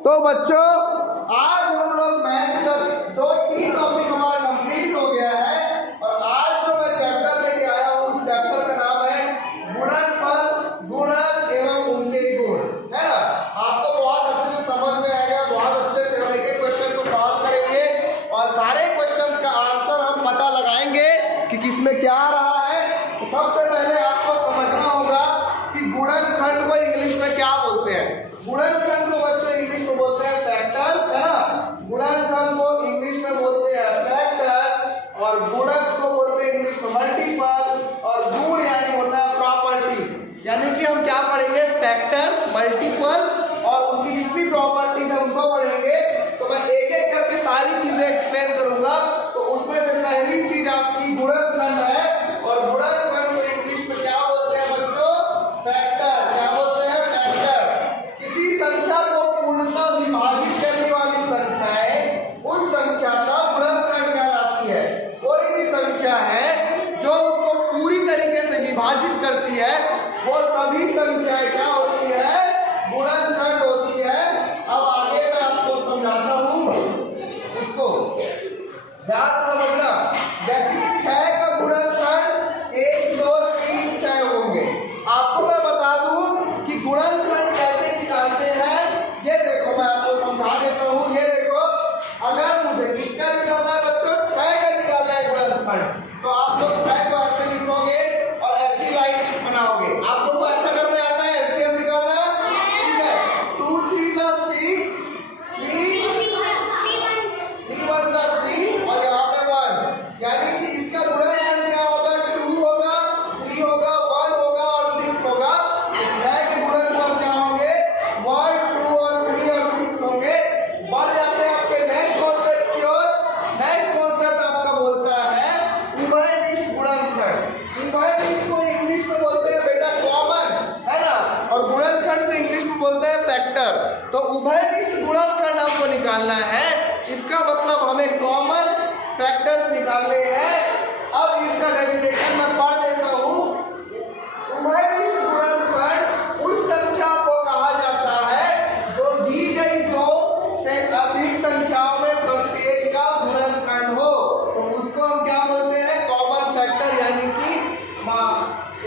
तो बच्चों आज हम लोग मैथ का 3 टॉपिक हमारा कंप्लीट हो गया है और आज जो मैं चैप्टर लेके आया हूँ उस चैप्टर का नाम है गुणनफल, गुणन एवं उनके गुण, है ना। आपको बहुत अच्छे से समझ में आएगा, बहुत अच्छे से हम एक क्वेश्चन को सॉल्व करेंगे और सारे क्वेश्चन का आंसर हम पता लगाएंगे कि किसमें क्या आ रहा है। तो सबसे पहले आपको समझना होगा कि गुणनखंड को इंग्लिश में क्या बोलते हैं। गुणनखंड को बच्चों इंग्लिश में बोलते हैं फैक्टर, है ना। गुणनखंड को इंग्लिश में बोलते हैं फैक्टर और गुणक को बोलते हैं इंग्लिश में मल्टीपल और गुण यानी होता है प्रॉपर्टी। यानी कि हम क्या पढ़ेंगे, फैक्टर, मल्टीपल और उनकी जितनी प्रॉपर्टीज है उनको पढ़ेंगे। तो मैं एक एक करके सारी चीजें एक्सप्लेन करूंगा। तो उसमें से पहली चीज आपकी गुणनखंड है और गुणनखंड को इंग्लिश में क्या बोलते हैं बच्चों, फैक्टर। क्या बोलते हैं, फैक्टर। किसी संख्या को पूर्णतः विभाजित करने वाली संख्या है उस संख्या का गुणनखंड कहलाती है। कोई भी संख्या है जो उसको पूरी तरीके से विभाजित करती है वो सभी संख्याएं क्या होती है, गुणनखंड होती है। अब आगे मैं आपको समझाता हूँ, उसको ध्यान से समझना। जैसे कि 6 का गुणनखंड 1 2 3 6 होंगे। आपको मैं बता दूं कि गुणनखंड कैसे निकालते हैं। ये देखो मैं आपको समझा देता हूँ। ये देखो, अगर मुझे किसका निकालना है बच्चों, 6 का निकालना है गुणनखंड, तो आप लोग 6 को ऐसे लिखोगे और ऐसी लाइन बनाओगे। आप लोग को ऐसा करने आता है, एलसीएम निकालना, ठीक है। 2 3 का 6, 3 1 का 3 और यहाँ पे 1, यानी कि इसका गुणनखंड क्या होगा, 2 होगा, 3 होगा, 1 होगा और 6 होगा। तो 6 के गुणनफल क्या होंगे, 1 2 और 3 और 6 होंगे। बढ़ जाते हैं आपके नेक्स्ट कॉन्सेप्ट की ओर। नेक्स्ट कॉन्सेप्ट आपका बोलता है उभयनिष्ठ गुणनखंड। उभयनिष्ठ को इंग्लिश में बोलते हैं बेटा कॉमन, है ना, और गुणनखंड को इंग्लिश में बोलते हैं फैक्टर। तो उभयनिष्ठ गुणनखंड आपको निकालना है, इसका मतलब हमें कॉमन फैक्टर्स निकालने हैं। अब इसका डेफिनेशन मैं पढ़ देता हूँ। उभयनिष्ठ गुणनखंड उस संख्या को कहा जाता है जो दी गई 2 से अधिक संख्याओं में प्रत्येक का गुणनखंड हो, तो उसको हम क्या बोलते हैं, कॉमन फैक्टर, यानी कि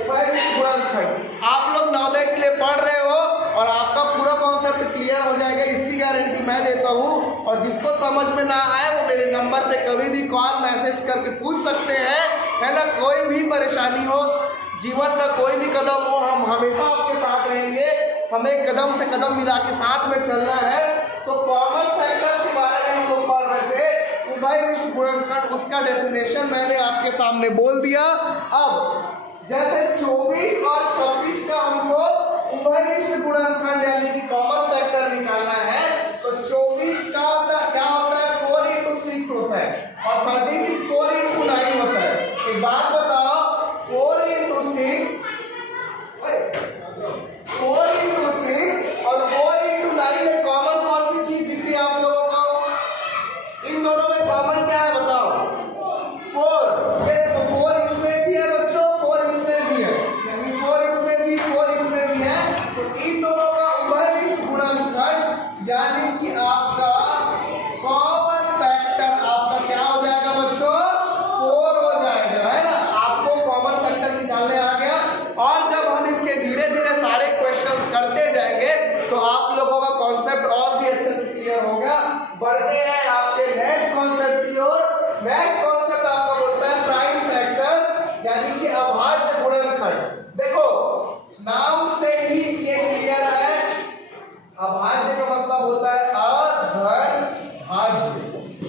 उभयनिष्ठ गुणनखंड। आप लोग नवोदय के लिए पढ़ रहे हो और आपका पूरा कॉन्सेप्ट क्लियर हो जाएगा, इसकी गारंटी मैं देता हूँ। और जिसको समझ में ना आए वो मेरे नंबर पे कभी भी कॉल मैसेज करके पूछ सकते हैं, है ना। कोई भी परेशानी हो, जीवन का कोई भी कदम हो, हम हमेशा आपके साथ रहेंगे। हमें कदम से कदम मिला के साथ में चलना है। तो कॉमन फैक्टर के बारे में हम लोग पढ़ रहे थे, उभयनिष्ठ गुणनखंड, उसका डेफिनेशन मैंने आपके सामने बोल दिया। अब जैसे 24 और 26 का हमको उभयनिष्ठ गुणनखंड यानी कि कॉमन फैक्टर निकालना है, तो 24 का क्या होता है, 4 × 6 होता है और 36 4 × 9 होता है। एक बात बताओ, 4 × 6 और 4 × 9 में कॉमन कौन सी चीज दिख रही है आप लोगों को, इन दोनों में कॉमन क्या है बताओ, 4। ये देखो 4 इसमें भी है बच्चों, 4 इसमें भी है, यानी 4 इसमें भी 4 इसमें भी है। तो इन दोनों का उभयनिष्ठ गुणनखंड यानी कि आपका कॉमन फैक्टर आपका क्या हो जाएगा बच्चों, 4 हो जाएगा, है ना। आपको कॉमन फैक्टर निकालने आ गया। और जब हम इसके धीरे धीरे सारे क्वेश्चन करते जाएंगे तो आप लोगों का कॉन्सेप्ट और भी अच्छे से क्लियर होगा। बढ़ते हैं आपके नेक्स्ट कॉन्सेप्ट की ओर। नेक्स्ट कॉन्सेप्ट आपका बोलता है प्राइम फैक्टर यानी कि अभाज्य गुणनखंड। देखो नाम से ही ये क्लियर है, अभाज्य का मतलब होता है अधर्भाज्य।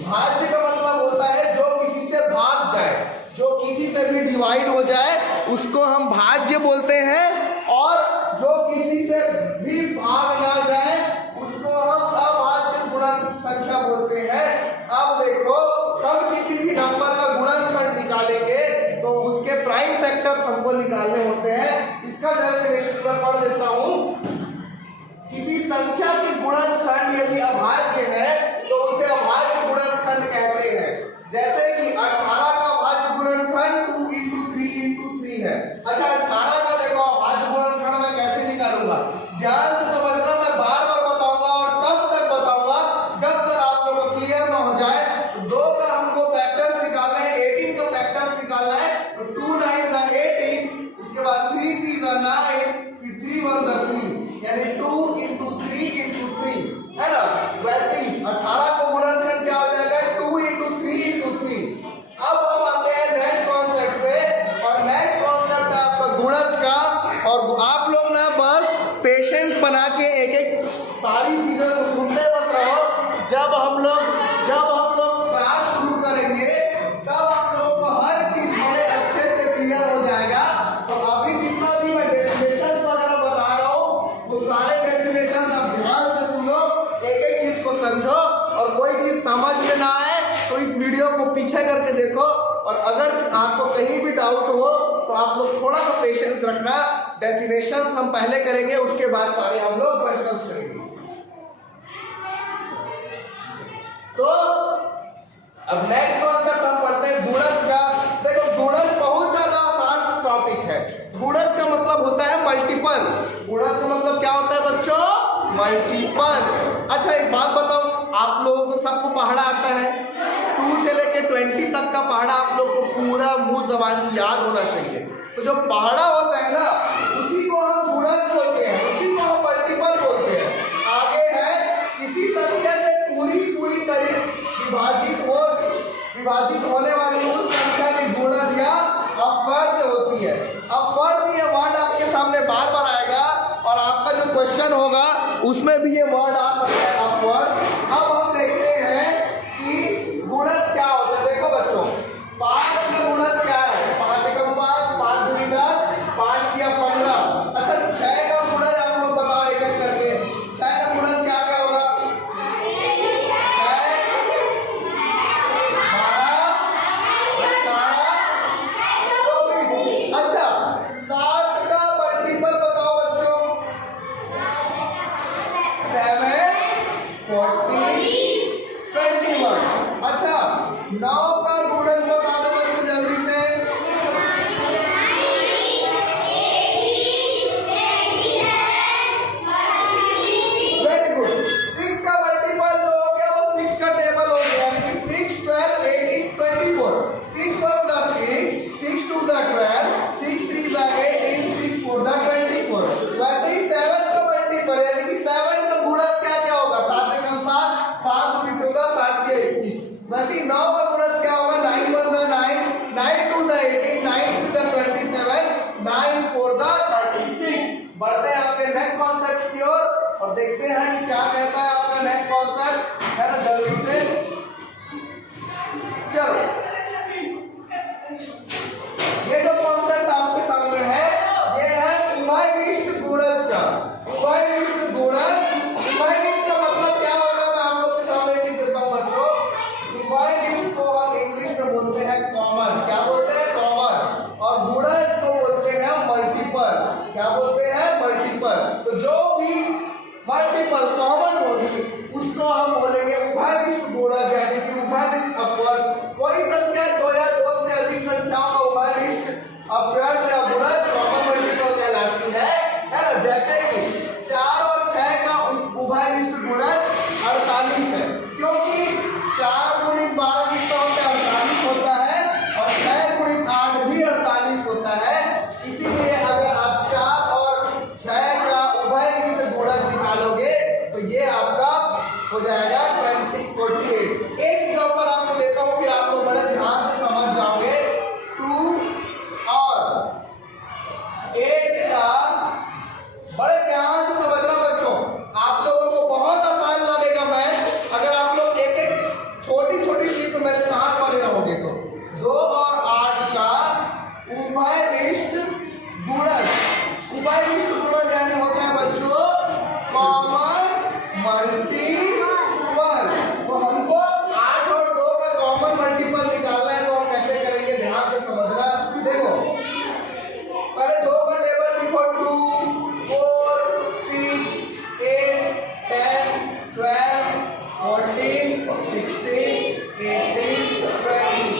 भाज्य का मतलब होता है जो किसी से भाग जाए, जो किसी से भी डिवाइड हो जाए उसको हम भाज्य बोलते हैं, और जो किसी से भी भाग ना जाए उसको हम अभाज्य गुणन संख्या बोलते हैं। अब देखो, हम किसी भी नंबर का गुणनखंड निकालेंगे तो उसके प्राइम फैक्टर्स हमको निकालने होते हैं। इसका डेफिनेशन मैं पढ़ देता हूँ। किसी संख्या के गुणनखंड यदि अभाज्य है तो उसे अभाज्य गुणनखंड कहते हैं। जैसे कि 18 का अभाज्य गुणनखंड 2 × 3 × 3 है। अच्छा 18 का देखो अभाज्य गुणनखंड मैं कैसे निकालूंगा, ध्यान से समझना, मैं बार बार बताऊंगा और तब तक समझ में ना आए तो इस वीडियो को पीछे करके देखो, और अगर आपको कहीं भी डाउट हो तो आप लोग थोड़ा सा पेशेंस रखना। डेफिनेशन हम पहले करेंगे, उसके बाद सारे हम लोग क्वेश्चंस करेंगे। तो अब नेक्स्ट कॉन्सेप्ट हम पढ़ते हैं गुणज का। देखो गुणज बहुत ज्यादा आसान टॉपिक है। गुणज का मतलब होता है मल्टीपल। गुणज का मतलब क्या होता है बच्चों? मल्टीपल। अच्छा एक बात बताओ, आप लोगों को सबको पहाड़ा आता है? 2 से लेके 20 तक का पहाड़ा आप लोग को पूरा मुंह जबानी याद होना चाहिए। तो जो पहाड़ा होता है ना, उसी को हम गुणज बोलते हैं, उसी को हम मल्टीपल बोलते हैं। आगे है किसी संख्या से पूरी तरह विभाजित होने वाली उस संख्या की गुणज या अपवर्ग होती है। अपवर्ग ये वर्ड आपके सामने बार बार आएगा, और आपका जो क्वेश्चन होगा उसमें भी ये वर्ड आ सकता है, अपवर्ग। अब हम देखते हैं कि गुणज क्या होता है। देखो बच्चों, 5 का गुणज क्या है? 5 एकम 5, 5 दूनी 10, 5 किया 15। अच्छा 6 का गुणज आप लोग बताओ एक एक करके। 6 का गुणज क्या क्या होगा? 6, 12, 18, 24। अच्छा 7 का मल्टीपल बताओ बच्चों। 7, 40, 21। अच्छा 9 का गुणज बता दो बच्चों जल्दी से। Very good. 6 का मल्टीपल जो हो गया वो 6 का टेबल हो गया, यानी कि 6, 12, 18, 24। 6 1 द 6, 6 2 द 12, 6 3 द 18, 6 4 द 24। वैसे ही 7 का मल्टीपल यानी कि 7 का गुणज क्या क्या होगा? 7 एकम 7, 7 दूनी 14, 7 के 21। वैसे ही 9 का गुणज क्या होगा? 9 1 द 9, 9 2 द 18, 9 3 द 27, 9 4 द 36। बढ़ते हैं आपके नेक्स्ट कॉन्सेप्ट की ओर और देखते हैं कि क्या कहता है आपका नेक्स्ट कॉन्सेप्ट, है ना? जल्दी से चलो, ये जो कॉन्सेप्ट आपके सामने है ये है उभयनिष्ठ गुणज का। उभयनिष्ठ गुणज, उभयनिष्ठ का मतलब क्या होता है मैं आप लोग के सामने लिख देता हूं बच्चों। उभयनिष्ठ को हम इंग्लिश में बोलते हैं कॉमन। क्या बोलते हैं? कॉमन। और गुणज को बोलते हैं मल्टीपल। क्या बोलते हैं? मल्टीपल। तो जो भी मल्टीपल कॉमन होगी उसको हम बोलेंगे उभयनिष्ठ गुणज, यानी कि उभयनिष्ठ अपवर्ग। कोई संख्या 2 या 2 से अधिक संख्याओं का उभयनिष्ठ अपवर्ग या गुणज कॉमन मल्टीपल कहलाती है ना? जैसे कि 4 और 6 का उभयनिष्ठ गुणज 48 है, क्योंकि 4 गुणित 12 कितना होता है? 48 होता है, और 6 गुणित 8 भी 48 होता है। इसीलिए अगर आप 4 और 6 का उभयनिष्ठ गुणज निकालोगे तो ये आपका हो जाएगा 48। एक एग्जांपल आपको देता हूं, फिर आप लोग बड़े ध्यान से समझ जाओगे। 2 और 8 का बड़े ध्यान से समझना बच्चों, आप लोगों को बहुत आसान लगेगा मैथ अगर आप लोग एक एक छोटी छोटी चीज मेरे साथ वाले रहोगे तो। 2 और 8 का उभयनिष्ठ गुणज, उभयनिष्ठ गुणज यानी होता है बच्चों कॉमन मल्टीपल। तो हमको 8 और 2 का कॉमन मल्टीपल निकालना है, तो हम कैसे करेंगे ध्यान से समझना। देखो पहले 2 का टेबल लिखो। 2 4 6 8 10 12 14 16 18 20।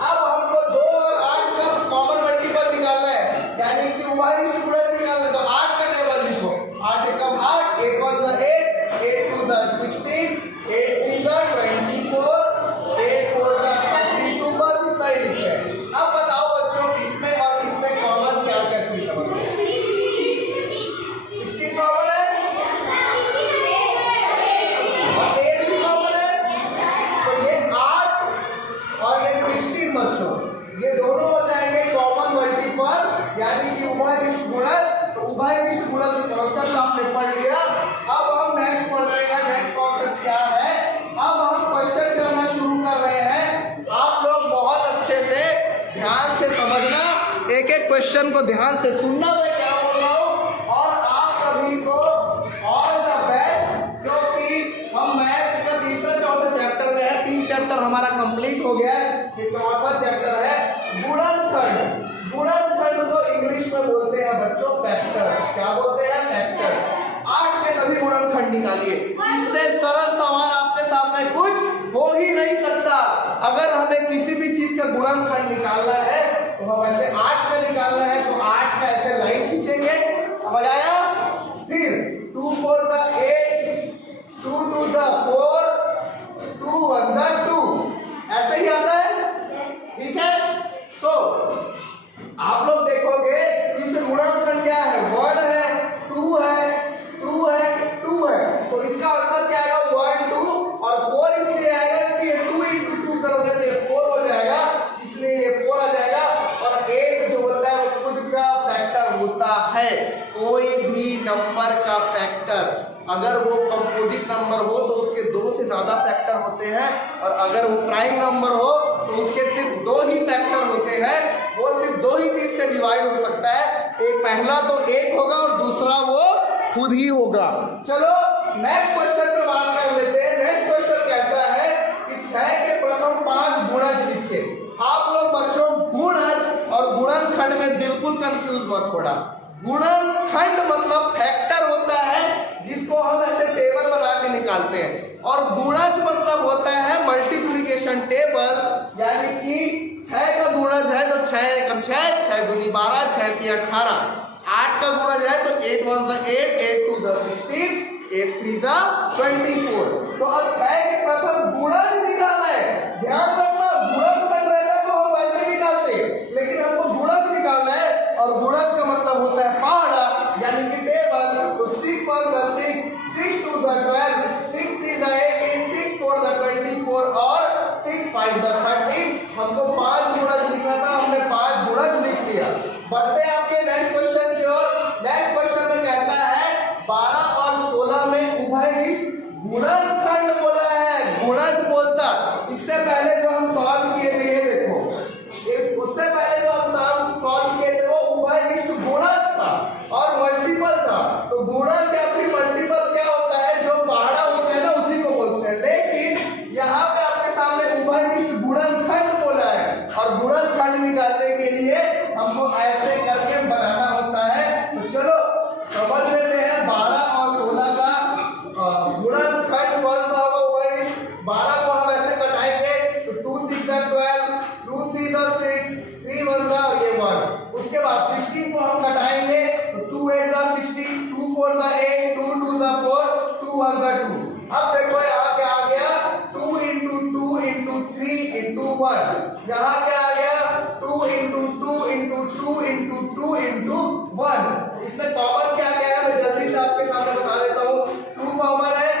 अब हमको 2 और 8 का कॉमन मल्टीपल निकालना है, यानी कि उभयनिष्ठ गुणज निकालना है। तो 8 का टेबल लिखो। 8 एकम 8, 8 1 द 8, 8 2 द 16, 8 3 द 24, 8 4 द 32। बस इतना ही लिखते हैं। अब बताओ बच्चों इसमें और इसमें कॉमन क्या क्या चीज है? 16 कॉमन है और 8 भी कॉमन है, तो ये 8 और ये 16 बच्चों, ये दोनों हो जाएंगे कॉमन मल्टीपल, यानी कि उभयनिष्ठ गुणज। तो उभयनिष्ठ गुणज का कॉन्सेप्ट आपने पढ़ लिया। अब हम नेक्स्ट पढ़ रहे हैं। नेक्स्ट कॉन्सेप्ट क्या है? अब हम क्वेश्चन करना शुरू कर रहे हैं। आप लोग बहुत अच्छे से ध्यान से समझना, एक एक क्वेश्चन को ध्यान से सुनना मैं क्या बोल रहा हूँ, और आप सभी को ऑल द बेस्ट, क्योंकि हम मैथ्स का तीसरा चौथा चैप्टर में है चैप्टर हमारा कंप्लीट हो गया है। ये चौथा चैप्टर है गुणनखंड। गुणनखंड को इंग्लिश में बोलते हैं बच्चों फैक्टर। क्या बोलते हैं? फैक्टर। 8 के सभी गुणनखंड निकालिए। इससे सरल सवाल आपके सामने कुछ हो ही नहीं सकता। अगर हमें किसी भी चीज का गुणनखंड निकालना है तो हम ऐसे 8 का निकालना है तो 8 का ऐसे लाइन खींचेंगे, समझ आया? फिर 2 4 द 8, 2 2 द 4, 2 1 द 2, ऐसे ही आता है, ठीक है? तो आप लोग देखोगे इस गुणनखंड क्या है? 1 है, 2 है, 2 है, 2 है, तो इसका आंसर क्या आएगा? 1 2, और 4 इसलिए आएगा कि 2 into 2 करोगे तो ये 4 हो जाएगा, इसलिए ये 4 आ जाएगा। और 8 जो होता है वो खुद का फैक्टर होता है। कोई भी नंबर का फैक्टर अगर वो कंपोजिट नंबर हो तो उसके 2 से ज्यादा फैक्टर होते हैं, और अगर वो प्राइम नंबर हो तो उसके सिर्फ 2 ही फैक्टर होते हैं। वो सिर्फ 2 ही चीज से डिवाइड हो सकता है, एक पहला तो 1 होगा और दूसरा वो खुद ही होगा। चलो नेक्स्ट क्वेश्चन पे बात कर लेते हैं। नेक्स्ट क्वेश्चन कहता है कि 6 के प्रथम 5 गुणज लिखिए। आप लोग बच्चों गुणज और गुणनखंड में बिल्कुल कंफ्यूज मत होना। गुणनखंड मतलब फैक्टर होता है जिसको हम ऐसे टेबल बना के निकालते हैं, और गुणज मतलब होता है मल्टीप्लिकेशन टेबल, यानी कि 6 का गुणज है तो 6 एकम 6, 6 दूनी 12, 6 की 18। 8 का गुणज है तो 8 1 द 8, 8 2 द 16, 8 3 द 24। तो अब 6 के प्रथम गुणज निकालना है। ध्यान रखना, गुणनखंड रहता तो हम वैसे निकालते, लेकिन हमको गुणज निकालना है, और गुणज का मतलब होता है पहाड़ा, यानी कि टेबल। तो 6 1 द 6, 6 2 द 12, 6 3 द 18, 6 4 द 24, और 6 5 द 13। हमको 5 गुणज लिखना था, हमने 5 गुणज लिख लिया। बढ़ते हैं आपके नेक्स्ट क्वेश्चन की ओर। नेक्स्ट क्वेश्चन में कहता है 12 और 16 में उभयनिष्ठ गुणनखंड बोला है, गुणज बोलता। इससे पहले जो हम सॉल्व किए थे, ये देखो, उससे पहले जो हम सॉल्व किए थे वो उभयनिष्ठ गुणज था और मल्टीपल था। तो गुणज या फिर मल्टीपल क्या होता है? जो पहाड़ा होता है ना, उसी को बोलते हैं। लेकिन यहाँ पे आपके सामने उभयनिष्ठ गुणनखंड बोला है, और गुणनखंड निकालने के लिए हमको ऐसे करके बनाना होता है। तो चलो समझ लेते हैं 12 और 16 का गुणनखंड कौन सा होगा? उभयनिष्ठ। 12 को हम ऐसे कटाएंगे तो 2 6 द 12, 2 3 द 6, 3 1 द, और ये 1। उसके बाद 16 को हम कटाएंगे तो 2 8 द 16, 2 4 द 8, 2 2 द 4, 2 1 द 2। अब देखो यहाँ क्या आ गया? 2 into 2 into 3 into 1। यहाँ क्या आ गया? 2 into 2 into 2 into 2 into 1। इसमें कॉमन क्या क्या है मैं जल्दी से आपके सामने बता देता हूँ। 2 कॉमन है,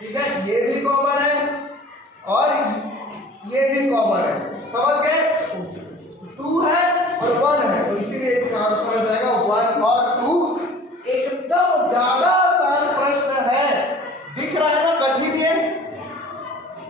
ठीक है, ये भी कॉमन है और ये भी कॉमन है, समझ गए? 2 है और 1 है, तो इसीलिए इसका आंसर हो जाएगा 1 और 2। एकदम ज्यादा आसान प्रश्न है, दिख रहा है ना कठिन है?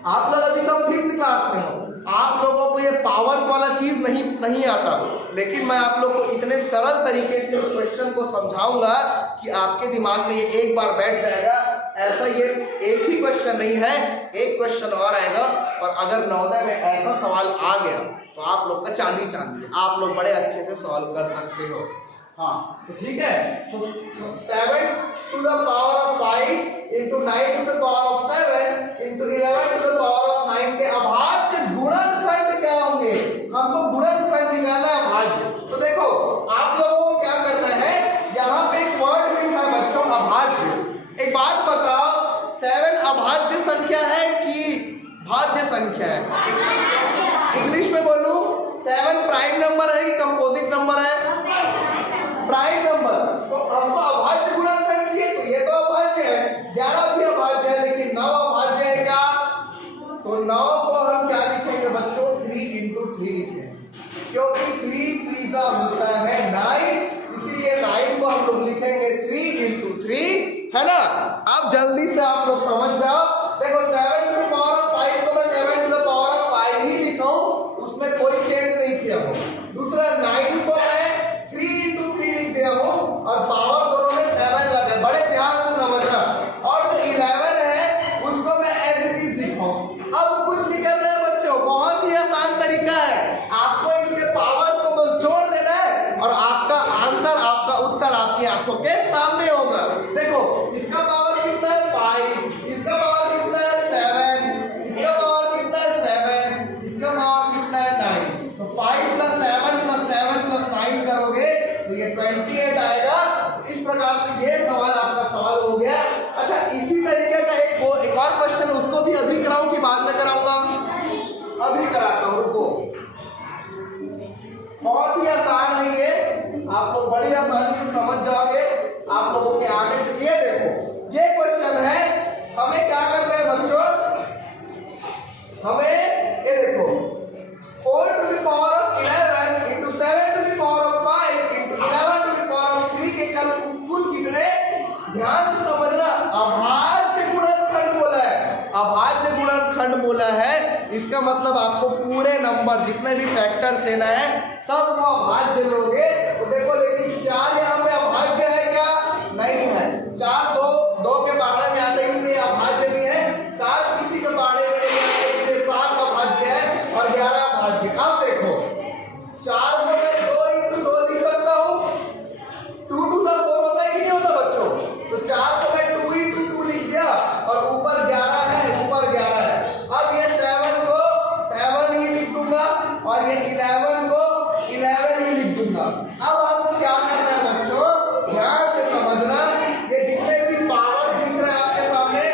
आप लोग अभी सब 5th क्लास में हो, आप लोगों को ये पावर्स वाला चीज नहीं आता, लेकिन मैं आप लोग को इतने सरल तरीके से उस क्वेश्चन को समझाऊंगा कि आपके दिमाग में ये एक बार बैठ जाएगा। ऐसा ये एक ही क्वेश्चन नहीं है, एक क्वेश्चन और आएगा, और अगर नवोदय में ऐसा सवाल आ गया तो आप लोग का चांदी है, आप लोग बड़े अच्छे से सॉल्व कर सकते हो। हाँ तो ठीक है। तो 7 to the power of 5 into 9 to the power of 7 into 11 to the power of 9 के अभाज्य गुणनखंड क्या होंगे? हमको गुणनखंड निकालना है, अभाज्य। तो देखो आप लोगों को क्या करना है, यहाँ पे एक वर्ड लिखा है बच्चों, अभाज्य। एक बात बताओ, 7 अभाज्य संख्या है कि भाज्य संख्या है? इंग्लिश में बोलूं, 7 प्राइम नंबर है कि कंपोजिट नंबर है? Prime number. तो हमको अभाज्य गुणनखंड चाहिए, तो ये तो अभाज्य है। 11 भी अभाज्य है, लेकिन 9 अभाज्य है क्या? तो 9 को हम क्या लिखेंगे बच्चों? 3 into 3 लिखेंगे, क्योंकि 3 3 होता है 9, इसीलिए 9 को हम लोग लिखेंगे 3 into 3, है ना? अब जल्दी से आप लोग समझ जाओ। देखो 7 to the power of 5 को मैं 7 to the power of 5 ही लिखा हूं, उसमें कोई चेंज नहीं किया हूं। दूसरा 9 को मैं 3 into 3 लिख दिया हूं, और पावर अभाज्य गुणनखंड बोला है, इसका मतलब आपको पूरे नंबर जितने भी फैक्टर्स लेना है सब वो अभाज्य लोगे। तो देखो लेकिन 4 यहाँ पे अभाज्य है क्या? नहीं है। 4 दो के पहाड़े में आते इसलिए अभाज्य नहीं है। 7 किसी के पहाड़े में नहीं आते इसलिए 7 अभाज्य है और 11 अभाज्य। अब देखो 4 को मैं 2 into 2 लिख सकता हूँ। 2 to the 4 होता है कि नहीं होता बच्चों? तो 4 को मैं 2 into 2 लिख दिया और ऊपर 11 है, ऊपर 11 है। अब ये 7 को 7 ही लिख दूंगा और ये 11 को 11 ही लिख दूंगा। अब हमको क्या करना है बच्चों? ध्यान से समझना, ये जितने भी पावर दिख रहे हैं आपके सामने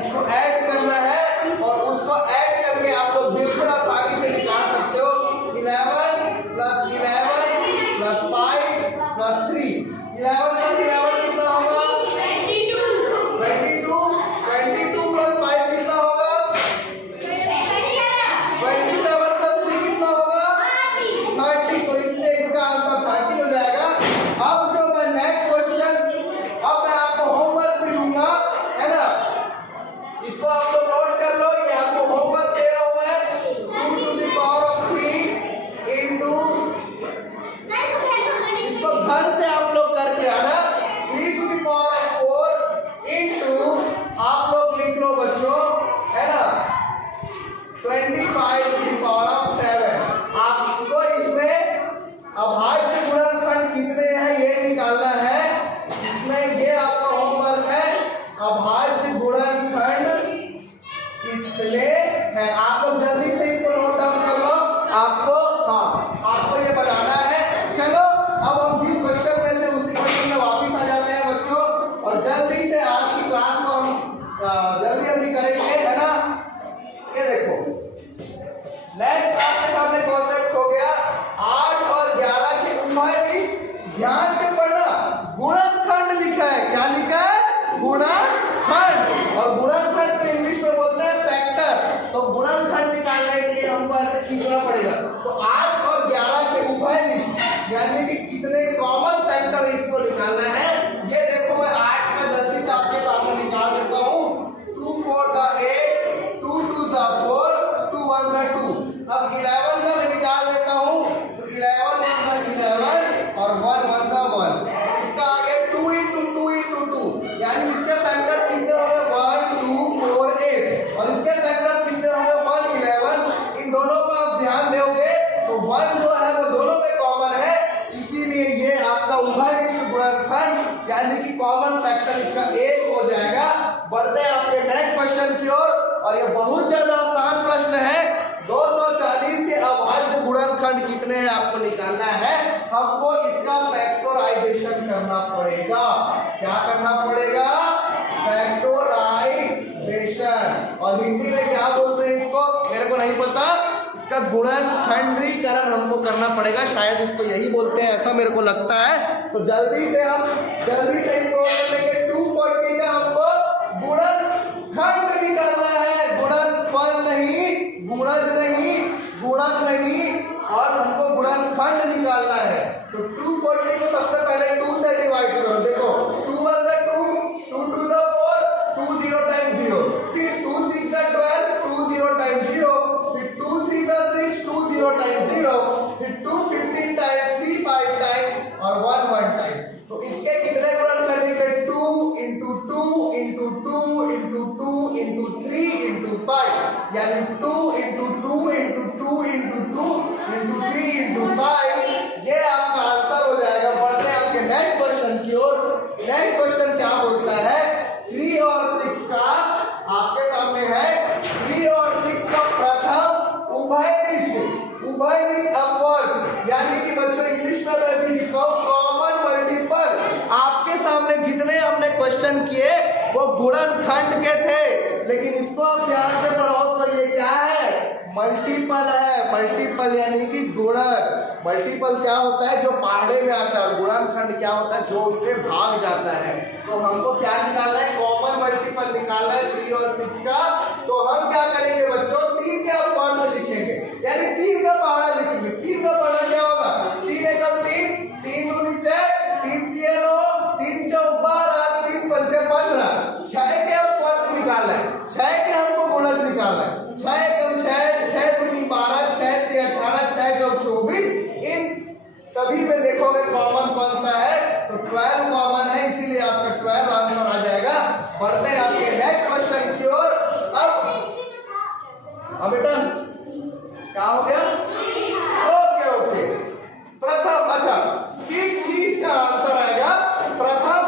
इसको ऐड करना है और उसको ऐड करके आप लोग बिल्कुल आसानी से निकाल सकते हो। 11 plus 11 plus 5 plus 3, 11 plus 11 कितना होगा? 22 plus 5 कितना होगा? 27 plus 3 कितना होगा? 30। तो इसलिए इसका आंसर 30 हो जाएगा। अब जो मैं नेक्स्ट क्वेश्चन, अब मैं आपको होमवर्क भी दूंगा, है ना? इसको आप लोग नोट कर लो, ये आपको होमवर्क दे रहा हूं मैं। 2 to the power of 3 into, इसको घर से आप लोग करके आना। 3 to the power of 4 into, आप लोग लिख लो बच्चों, है ना, 25 to the power of 7। आपको इसमें अभाज्य गुणनखंड कितने हैं ये निकालना है। इसमें ये आपका होमवर्क है, अभाज्य गुणनखंड कितने हैं। आप लोग जल्दी से इसको नोट डाउन कर लो। आपको ये बनाना है। चलो अब हम जिस क्वेश्चन में थे उसी क्वेश्चन में वापस आ जाते हैं बच्चों, और जल्दी से आज की क्लास को हम जल्दी करेंगे, है ना। ये देखो नेक्स्ट आपके सामने कॉन्सेप्ट हो गया 8 और 11 के उभयनिष्ठ। ध्यान से पढ़ना, गुणनखंड लिखा है। क्या लिखा है? गुणनखंड। और गुणनखंड को इंग्लिश में बोलते हैं फैक्टर। तो गुणनखंड निकालने के लिए हमको ऐसे खींचना पड़ेगा। तो 8 और 11 के उभयनिष्ठ यानी कि कितने कॉमन फैक्टर इसको निकालना है। ये देखो मैं 8 का जल्दी से आपके सामने निकाल देता हूँ। 2 4 the 8, 2 2 the 4, 2 1 the 2। अब 11 का मैं निकाल देता हूँ। तो 11 1 the 11 और 1 1 the 1। इसका आगे 2 into 2 into 2 यानी इसके फैक्टर्स कितने होंगे? 1 2 4 8 और इसके फैक्टर्स कितने होंगे? 1 11। इन दोनों को आप ध्यान दोगे तो 1 जो है वो दोनों में कॉमन है, इसीलिए ये आपका उभयनिष्ठ गुणनखंड यानी कि कॉमन फैक्टर इसका 1 हो जाएगा। बढ़ते हैं आपके नेक्स्ट क्वेश्चन की ओर, और ये बहुत ज्यादा आसान प्रश्न है। 240 के अभाज्य गुणनखंड कितने हैं आपको निकालना है। हमको इसका फैक्टराइजेशन करना पड़ेगा। क्या करना पड़ेगा? फैक्टराइजेशन। और हिंदी में क्या बोलते हैं इसको मेरे को नहीं पता। इसका गुणनखंडीकरण हमको करना पड़ेगा, शायद इसको यही बोलते हैं, ऐसा मेरे को लगता है। तो जल्दी से इसको लेंगे। 240 का हमको गुणनखंड निकालना है, गुणनफल नहीं, गुणज नहीं, गुणक नहीं, और हमको गुणनखंड निकालना है। तो 240 को सबसे पहले 2 से डिवाइड करो। देखो 2 1 the 2, 2 2 the 4, 2 0 times 0, फिर 2 6 the 12, 2 0 times 0, फिर 2 3 the 6, 2 0 times 0, फिर 2 15 times, 3 5 times और 1 1 time। तो इसके कितने गुणनखंड निकले? 2 into 2 into 2 into 2 into 3 into 5 यानी 2 into 2 into 2 into 2 into 3 into 5। ये आपका आंसर हो जाएगा। बढ़ते हैं आपके नेक्स्ट क्वेश्चन की ओर। नेक्स्ट क्वेश्चन क्या बोलता है? 3 और 6 का आपके सामने है। 3 और 6 का प्रथम उभयनिष्ठ अपवर्ग यानी कि बच्चों इंग्लिश में मैं भी लिखा हूं कॉमन मल्टीपल। आपके सामने जितने हमने क्वेश्चन किए वो गुणनखंड के थे, लेकिन इसको आप ध्यान से पढ़ो तो ये क्या है? मल्टीपल है। मल्टीपल यानी कि गुणन। मल्टीपल क्या होता है? जो पहाड़े में आता है। और गुणनखंड क्या होता है? जो उससे भाग जाता है। तो हमको क्या निकालना है? कॉमन मल्टीपल निकालना है 3 और 6 का। तो हम क्या करेंगे बच्चों? 3 के अपवर्ग लिखेंगे यानी 3 का पहाड़ा लिखेंगे। 3 का पहाड़ा क्या होगा? 3 एकम 3, 3 दूनी 6, 3 3 9, 3 4 12, 3 5 15। 6 के अपवर्ग निकालना है। 6 के हमको सभी में देखोगे कॉमन कौन सा है, तो 12 कॉमन है, इसीलिए आपका 12 आंसर आ जाएगा। बढ़ते हैं आपके नेक्स्ट क्वेश्चन की ओर। अब बेटा क्या हो गया? ओके ओके, प्रथम, अच्छा 6 का आंसर आएगा प्रथम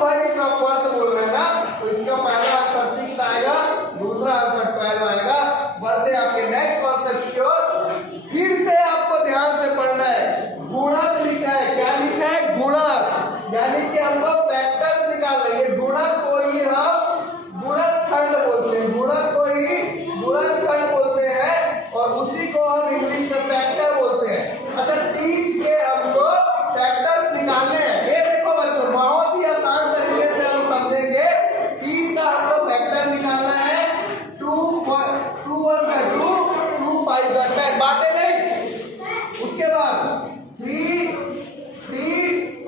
भाई इसका अर्थ बोल रहे हैं ना, तो इसका पहला आंसर 6 आएगा, दूसरा आंसर 12 आएगा। बढ़ते आपके नेक्स्ट कॉन्सेप्ट की ओर। फिर से आपको ध्यान से पढ़ना है, गुणक लिखा है, क्या लिखा है? गुणक, यानी कि हमको फैक्टर्स निकाल रहे हैं। गुणक को ही हम गुणनखंड बोलते हैं, गुणक को ही गुणनखंड बोलते हैं, और उसी को हम इंग्लिश में फैक्टर बोलते हैं। अच्छा 30 के हमको फैक्टर्स निकालने हैं। ये देखो बच्चों, बहुत ही आसान तरीके से हम समझेंगे। 30 का हमको फैक्टर निकालना है, 2 1 का 2, 2 5 का 10, बातें नहीं। उसके बाद 3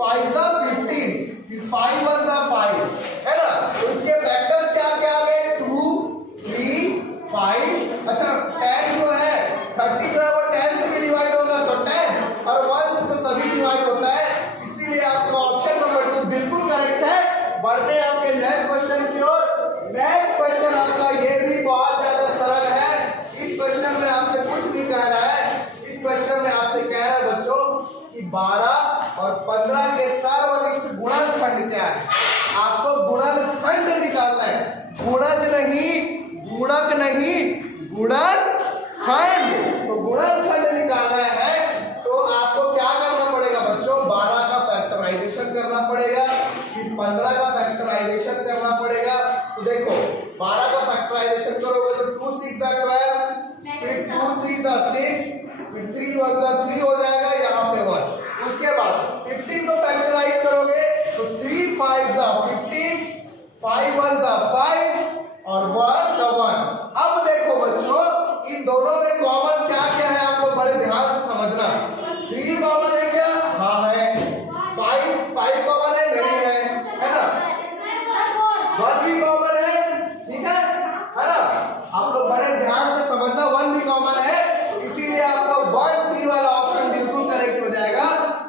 5 का 15, फिर 5 1 का 5, है ना। तो इसके फैक्टर्स क्या क्या आ गए? 2 3 5। अच्छा 10 जो है 30 जो है वो 10 से भी डिवाइड होगा, तो 10, और 1 से तो सभी डिवाइड होता है, इसीलिए आपका ऑप्शन नंबर 2 बिल्कुल करेक्ट है। बढ़ते हैं आपके नेक्स्ट क्वेश्चन की ओर। नेक्स्ट क्वेश्चन आपका ये भी बहुत ज्यादा सरल है। इस क्वेश्चन में आपसे कुछ नहीं कह रहा है, इस क्वेश्चन में आपसे कह रहा है बच्चों कि 12 और 15 के सर्वनिष्ठ गुणनखंड क्या है। आपको गुणनखंड निकालना है, गुणज नहीं, गुणक नहीं, गुणनखंड। तो गुणनखंड निकालना है तो आपको क्या करना पड़ेगा बच्चों? 12 का फैक्टराइजेशन करना पड़ेगा, फिर 15 का फैक्टराइजेशन करना पड़ेगा। तो देखो 12 का फैक्टराइजेशन करोगे तो 2 6 12, फिर 2 3 6, फिर 3 1 3 हो जाएगा, यहाँ पे 1। उसके बाद 15 को फैक्टराइज करोगे तो 3 5 15, 5 1 5, और 1 का 1। अब देखो बच्चों, इन दोनों में कॉमन क्या क्या है आपको बड़े ध्यान से समझना। 3 कॉमन है क्या? हाँ है। 5 कॉमन है? नहीं है ना। 1 भी कॉमन है, ठीक है ना। आप लोग बड़े ध्यान से समझना, 1 भी कॉमन है, तो इसीलिए आपका 1 3 वाला ऑप्शन बिल्कुल करेक्ट हो जाएगा।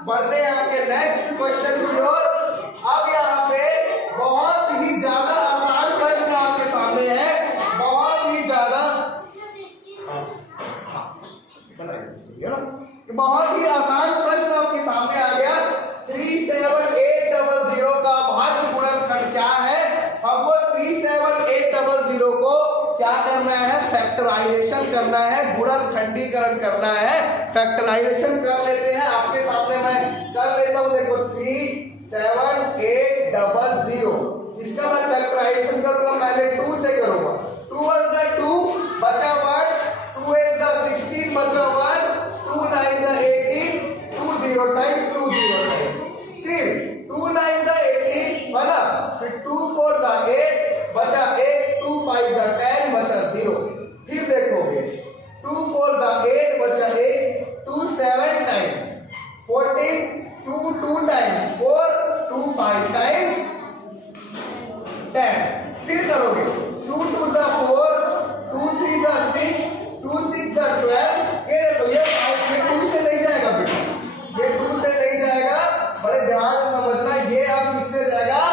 बढ़ते हैं आपके नेक्स्ट क्वेश्चन की ओर। अब यहाँ पे बहुत ही ज्यादा आसान प्रश्न आपके सामने है, बहुत ही ज्यादा, बहुत ही आसान प्रश्न आपके सामने आ गया। 37800 का भाज्य गुणनखंड क्या है? हमको 37800 को क्या करना है? फैक्टराइजेशन करना है, गुणनखंडीकरण करना है। फैक्टराइजेशन कर लेते हैं, आपके सामने मैं कर लेता हूं। देखो 37800, इसका मैं फैक्टराइजेशन करूंगा, पहले 2 से करूंगा। 2 1 2 बचा 1, 2 8 16 बचा 1, 2 9 18, 2 0 टाइम्स 2 0 टाइम्स, फिर 2 9 18 है ना, फिर 2 4 8 बचा 1, 2 5 10 बचा 0। फिर देखोगे 2 4 8 बचा 1, 2 7 टाइम्स 14, 2 2 टाइम्स 4, 2 5 टाइम्स 10। फिर करोगे 2 2 4, 2 3 6, 2 6 12। ये देखो ये 2 से नहीं जाएगा बेटा, ये 2 से नहीं जाएगा, बड़े ध्यान से समझना। ये अब किससे जाएगा?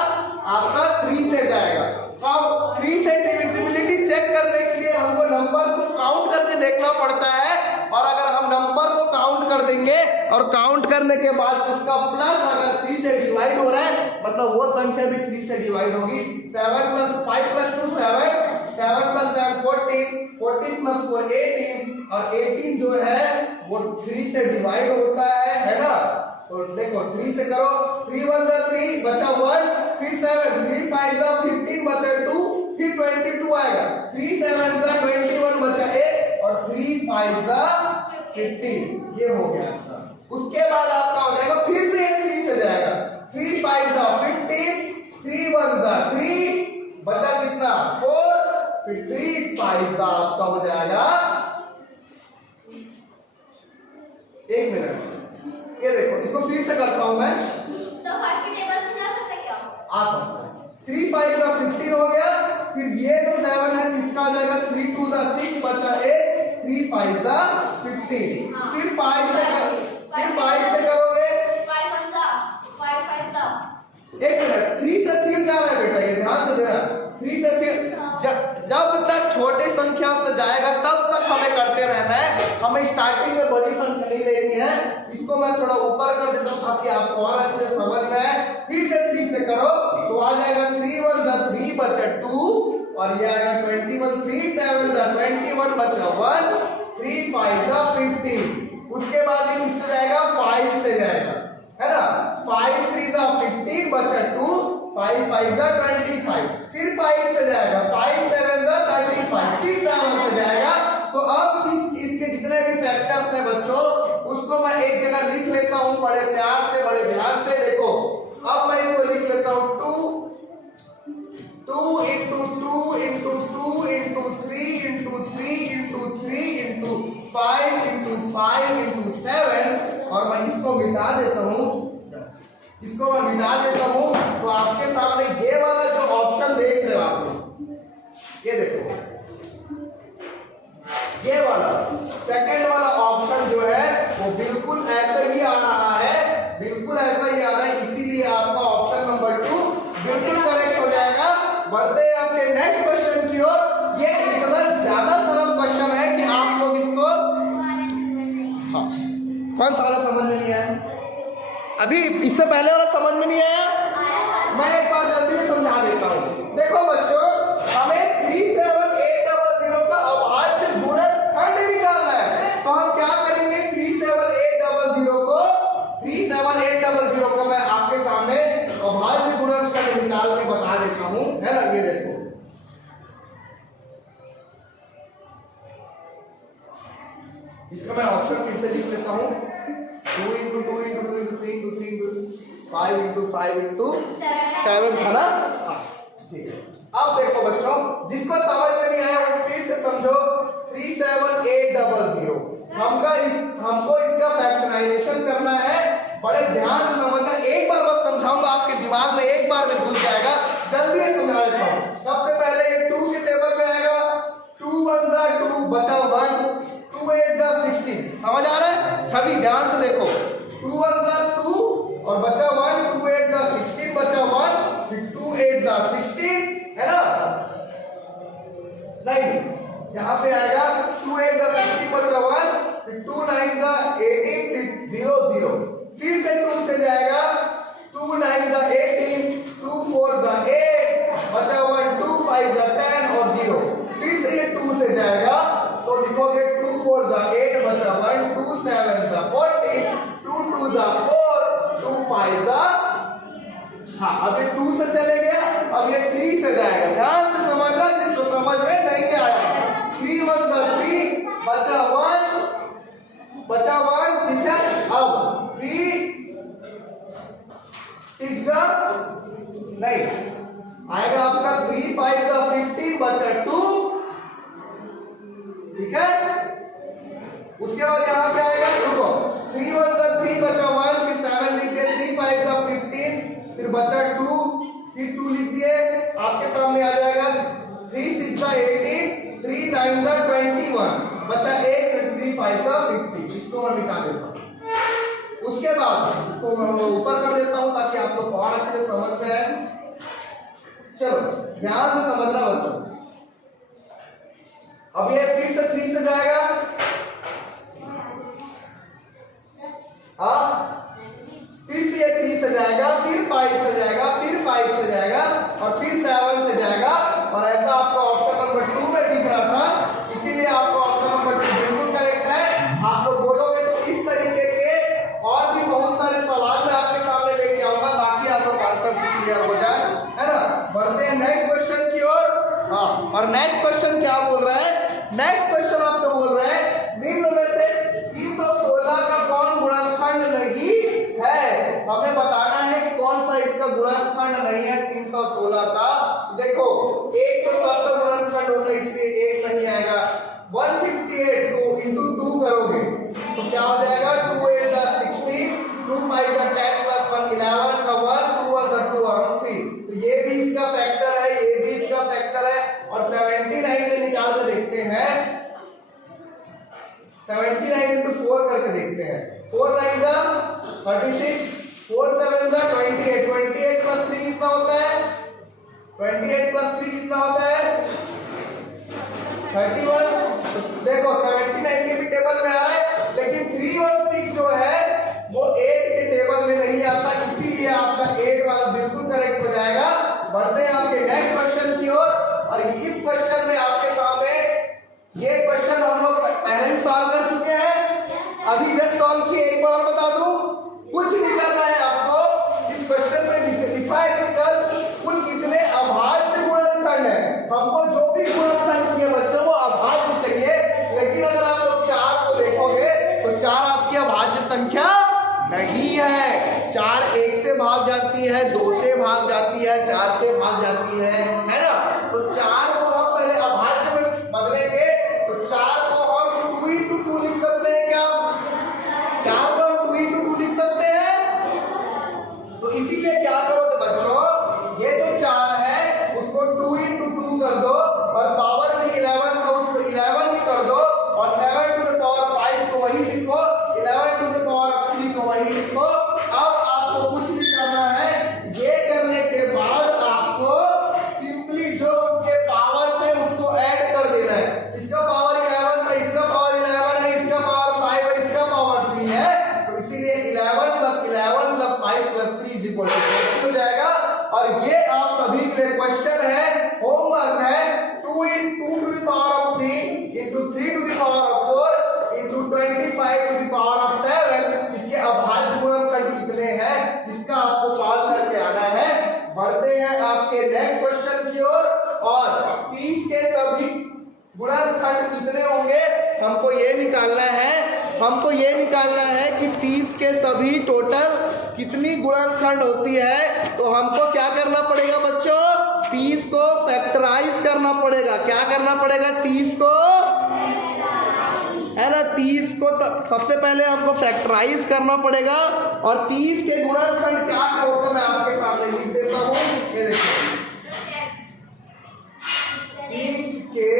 आपका 3 से जाएगा। अब 3 से डिविजिबिलिटी चेक करने के लिए हमको नंबर को काउंट करके देखना पड़ता है, और अगर हम नंबर को काउंट कर देंगे और काउंट करने के बाद उसका प्लस अगर 3 से डिवाइड हो रहा है, मतलब वो संख्या भी 3 से डिवाइड होगी। 7 + 5 + 2 7, 7 + 7 14, 14 + 4 18, और 18 जो है वो 3 से डिवाइड होता है ना। तो देखो 3 से करो, 3 1 3 बचा 1, फिर 7, 3 5 15 बचा 2, फिर 22 आएगा, 3 7 21 बचा 1, और 3 5 15, ये हो गया। उसके बाद आपका हो जाएगा, फिर से 3 से जाएगा, 3 5 15, 3 1 3, बचा कितना 4, फिर 3 5 आपका हो जाएगा, 1 मिनट, ये देखो इसको फिर से करता हूं मैं, तो 5 की टेबल से जा सकते क्या? आ सकता है। 3 5 15 हो गया, फिर ये जो 7 है किसका आ जाएगा, 3 2 6 बचा 1, 3 5 15, फिर 5 से फिर 5 से करोगे 5 1 जा 5 5 जा। एक मिनट, 3 से फिर जा रहा है बेटा, ये ध्यान से देना। 3 से फिर जब तक छोटे संख्या से जाएगा तब तक हमें करते रहना है, हमें स्टार्टिंग में बड़ी संख्या नहीं लेनी है। इसको मैं थोड़ा ऊपर कर देता हूँ ताकि आपको और अच्छे से समझ में आए। फिर से 3 से करो तो आ जाएगा 3 1 जा 3 बचा 2 और ये आएगा 21 3 7 जा 21 बचा 1 3 5 जा 15। उसके बाद ये किससे जाएगा 5 से जाएगा, है ना। 5 3 जा 15 बचा 2 5 5 जा 25। फिर 5 से जाएगा 5 7 जा 35 फिर 7 से जाएगा। तो अब इसके जितने भी फैक्टर्स हैं बच्चों उसको मैं एक जगह लिख लेता हूं बड़े प्यार से बड़े ध्यान से। देखो अब मैं इसको लिख लेता हूं 2 into 2 into 2 into 3 into 3 into 3 into 5 into 5 into 7 और मैं इसको मिटा देता हूं, इसको मैं मिटा देता हूं। तो आपके सामने ये वाला जो ऑप्शन देख रहे हो आप लोग, ये देखो ये वाला सेकंड वाला ऑप्शन जो है वो बिल्कुल ऐसा ही आ रहा है, बिल्कुल ऐसा ही आ रहा है। इसीलिए आपका ऑप्शन नंबर 2 बिल्कुल करेक्ट हो जाएगा। बढ़ते हैं आपके नेक्स्ट क्वेश्चन की ओर। ये इतना ज्यादा सरल क्वेश्चन है कि आप लोग इसको हाँ कौन सा वाला समझ में नहीं आया? अभी इससे पहले वाला समझ में नहीं आया? मैं एक बार जल्दी से समझा देता हूँ। देखो बच्चों हमें 37800 का अभाज्य गुणनखंड निकालना है। तो हम क्या करेंगे 37800 को मैं आपके सामने अभाज्य गुणनखंड निकाल के बता देता हूँ, है ना। ये देखो इसका मैं ऑप्शन फिर से लिख लेता हूँ 2 into 2 into 2 into 3 into 3 into 5 into 5 into 7 था ना। ठीक है, अब देखो बच्चों जिसको समझ में नहीं आया वो फिर से समझो। 37800 हमको इसका फैक्टराइजेशन करना है। बड़े ध्यान से समझना, एक बार बस समझाऊंगा आपके दिमाग में एक बार में घुस जाएगा। जल्दी से समझा देता हूँ। सबसे पहले ये 2 के टेबल पे आएगा 2 1 जा 2 बचा 1 2 8 जा 16। समझ आ रहा है? छवि ध्यान से देखो 2 1 जा 2 और बचा 1 2 8 जा 16 बचा 1 फिर 2 8 जा 16, है ना। नहीं यहाँ पे आएगा 2 8 जा 16 बचा 1 फिर 2 9 जा 18 फिर 0 0। फिर से 2 से जाएगा 2 9 जा 18 2 4 जा 8 बचा 1 2 5 जा 10 और 0। फिर से ये 2 से जाएगा तो लिखोगे 2 4 जा 8 बचा 1 2 7 जा 14 2 2 जा 4 2 5 जा हाँ। अब ये 2 से चले गया, अब ये 3 से जाएगा। ध्यान से समझना, जिसको समझ में नहीं आया 3 1 जा 3 बचा 1 ठीक है। अब 3 6 जा नहीं आएगा आपका 3 5 जा 15 बचा 2, ठीक है। उसके बाद यहाँ पे आएगा रुको 3 1 जा 3 बचा 1 फिर 7 लिख दिए 3 5 जा 15 फिर बचा 2 फिर 2 लिख दिए। आपके सामने आ जाएगा 3 6 जा 18 3 9 जा 21 बचा 1 फिर 3 5 जा 50। इसको मैं निकाल देता हूँ। उसके बाद इसको मैं ऊपर कर देता हूँ ताकि आप लोग और अच्छे से समझ में आए। चलो ध्यान से समझना बच्चों। अब ये फिर से 3 से जाएगा फिर से ये 3 से जाएगा फिर 5 से जाएगा फिर 5 से जाएगा और फिर 7 से जाएगा। और ऐसा आपका ऑप्शन नंबर 2 में दिख रहा था, इसीलिए आपका ऑप्शन नंबर 2 बिल्कुल करेक्ट है। आप लोग बोलोगे तो इस तरीके के और भी बहुत सारे सवाल मैं आपके सामने लेके आऊंगा ताकि आप लोग आंसर क्लियर हो जाए, है ना। बढ़ते हैं नेक्स्ट क्वेश्चन की ओर। हाँ, और नेक्स्ट क्वेश्चन क्या बोल रहा है? नेक्स्ट क्वेश्चन आपको बोल रहा है निम्न में से 316 का कौन गुणनखंड नहीं है। हमें बताना है कि कौन सा इसका गुणनखंड नहीं है 316 का। देखो एक तो सबका गुणनखंड होता है इसलिए एक नहीं आएगा। 158 को इंटू 2 करोगे तो क्या हो जाएगा 2 8 जा 16 2 5 जा 10 प्लस 1 11 का 1 2 1 जा 2 और 3। तो ये भी इसका फैक्टर है, ये भी इसका फैक्टर है। और 79 से निकाल कर देखते हैं 79 into 4 करके देखते हैं। 4 9 जा 36, 4 7 जा 28, 28 प्लस 3 कितना होता है? 28 प्लस 3 कितना होता है? 31। तो देखो 79 के भी टेबल में आ रहा है, लेकिन 316 जो है वो 8 के टेबल में नहीं आता, इसीलिए आपका 8 वाला बिल्कुल करेक्ट हो जाएगा। बढ़ते हैं आपके नेक्स्ट क्वेश्चन की ओर, और इस क्वेश्चन में आपके सामने ये क्वेश्चन हम लोग पहले ही सॉल्व कर चुके हैं, अभी जस्ट सॉल्व किए। एक बार बता दूं, कुछ नहीं करना है आपको। इस क्वेश्चन में लिखा है कि कल कुल कितने अभाज्य गुणनखंड है। हमको जो भी गुणनखंड चाहिए बच्चों वो अभाज्य चाहिए, लेकिन अगर आप लोग 4 को देखोगे तो 4 आपकी अभाज्य संख्या नहीं है। 4 1 से भाग जाती है, 2 से भाग जाती है, 4 से भाग जाती है ना। तो 4 को हम पहले अभाज्य में बदलेंगे, तो 4 को हम 2 into 2 लिख सकते हैं क्या? 4 को हम 2 into 2 लिख सकते हैं। तो इसीलिए क्या करोगे बच्चों, ये जो 4 है उसको 2 into 2 कर दो, और पावर में 11 का उसको 11 ही कर दो, और 7 to the power 5 को वही लिखो, 11 to the power 3 को वही लिखो। अब आपको कुछ नहीं करना है, ये करने के बाद आपको सिंपली जो उसके पावर से उसको ऐड कर देना है। इसका पावर 11 है, इसका पावर 11 है, इसका पावर 5 है, इसका पावर 3 है, तो इसीलिए 11 + 11 + 5 + 3 = 40 हो जाएगा। और ये आप सभी के लिए क्वेश्चन है, होमवर्क है। 2 into 2 to the power of 3 into 3 to the power of 4 into 25 to the power of 7, इसके अभाज्य गुणनखंड कितने हैं इसका आपको सॉल्व करके आना है। बढ़ते हैं आपके नेक्स्ट क्वेश्चन की ओर, और 30 के सभी गुणनखंड कितने होंगे हमको ये निकालना है। हमको ये निकालना है कि 30 के सभी टोटल कितनी गुणनखंड होती है। तो हमको क्या करना पड़ेगा बच्चों, 30 को फैक्टराइज करना पड़ेगा। क्या करना पड़ेगा? 30 को, है ना, 30 को सबसे पहले हमको फैक्टराइज करना पड़ेगा। और 30 के गुणनखंड क्या होगा मैं आपके सामने लिख देता हूँ। ये देखिए 30 के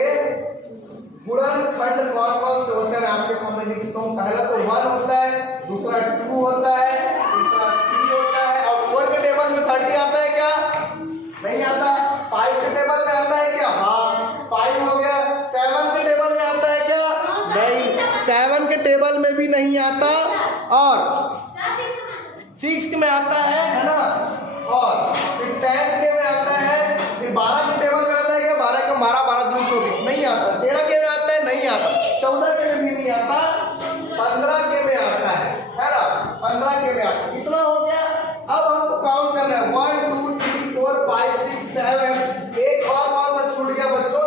गुणनखंड कौन कौन से होते हैं मैं आपके सामने लिखता हूँ। पहला तो 1 होता है, दूसरा 2 होता है, तीसरा 3 होता है, और 4 के टेबल में 30 आता है क्या? नहीं आता। 5 के टेबल में आता है क्या? हाँ 5 हो गया। 7 के टेबल में आता है क्या? नहीं, 7 के टेबल में भी नहीं आता। और 6 में आता है ना, और फिर 10 के में आता है, फिर 12 के टेबल में आता है क्या? 12 का 12 12 दूनी 24 नहीं आता। 13 के में आता है, नहीं आता। 14 के में भी नहीं आता। 15 के में आता है ना, 15 के में आता है। इतना हो गया। अब हमको काउंट करना है 1 2 3 4 5 6 7। एक और कौन सा छूट गया बच्चों?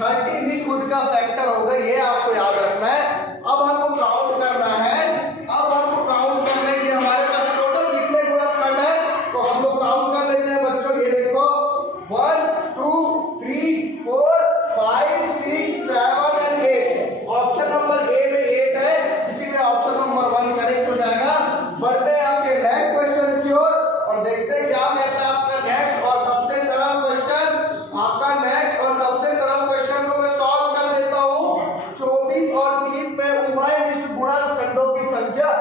30 भी खुद का फैक्टर होगा, ये आपको याद रखना है। अब हमको काउंट करना है। अब हमको काउंट करने के हमारे पास टोटल कितने गुणनखंड है, तो हम लोग काउंट कर लेते हैं बच्चों। ये देखो 1 2 3 4 5 6 7 और 8। ऑप्शन नंबर ए में 8 है, इसीलिए ऑप्शन नंबर 1 करेक्ट हो जाएगा। बढ़ते हैं आपके नेक्स्ट क्वेश्चन की ओर, और देखते हैं क्या कहता है आपका नेक्स्ट और सबसे सरल क्वेश्चन। आपका नेक्स्ट और सबसे सरल क्वेश्चन को मैं सॉल्व कर देता हूँ। 24 और 30 में उभयनिष्ठ गुणनखंडों की संख्या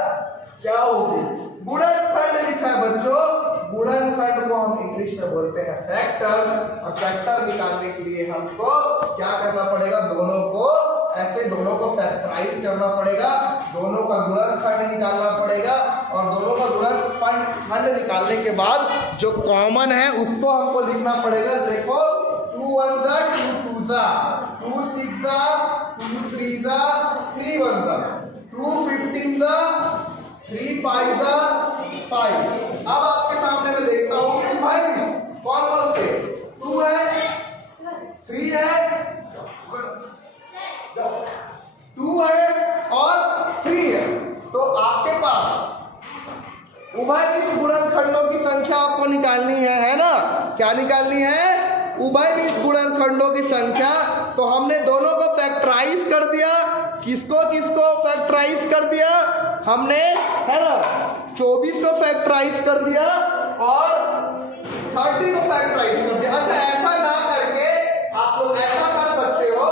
क्या होगी? गुणनखंड लिखा है बच्चों, गुणनखंड को हम इंग्लिश में बोलते हैं फैक्टर। और फैक्टर निकालने के लिए हमको क्या करना पड़ेगा? दोनों को ऐसे दोनों को फैक्टराइज करना पड़ेगा, दोनों का गुणनखंड निकालना पड़ेगा, और दोनों का गुणनखंड निकालने के बाद जो कॉमन है उसको हमको लिखना पड़ेगा। देखो 2 1 जा 2 2 जा 2 6 जा 2 3 जा 3 1 जा 2 15 जा 3 5 जा 5। अब आपके सामने मैं देखता हूँ कि उभयनिष्ठ कौन कौन से 2 है, 3 है, 2 है और 3 है। तो आपके पास उभयनिष्ठ गुणनखंडों की संख्या आपको निकालनी है ना? क्या निकालनी है? उभयनिष्ठ गुणनखंडों की संख्या। तो हमने दोनों को फैक्टराइज कर दिया। किसको किसको फैक्टराइज कर दिया हमने, है ना? 24 को फैक्टराइज कर दिया और 30 को फैक्टराइज कर दिया। अच्छा, ऐसा ना करके आप लोग ऐसा कर सकते हो,